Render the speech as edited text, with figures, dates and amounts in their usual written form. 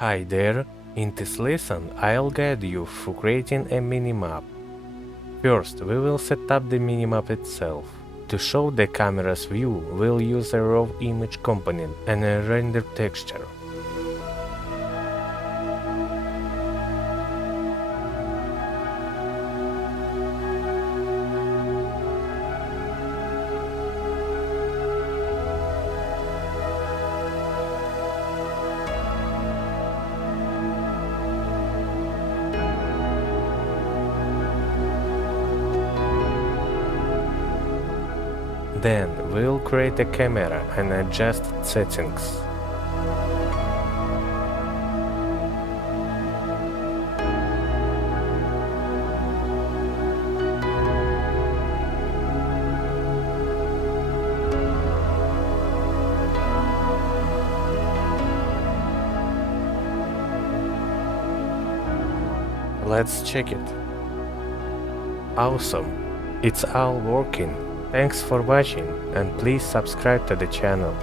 Hi there, in this lesson I'll guide you through creating a minimap. First, we will set up the minimap itself. To show the camera's view, we'll use a raw image component and a render texture. Then, we'll create a camera and adjust its settings. Let's check it. Awesome! It's all working. Thanks for watching and please subscribe to the channel.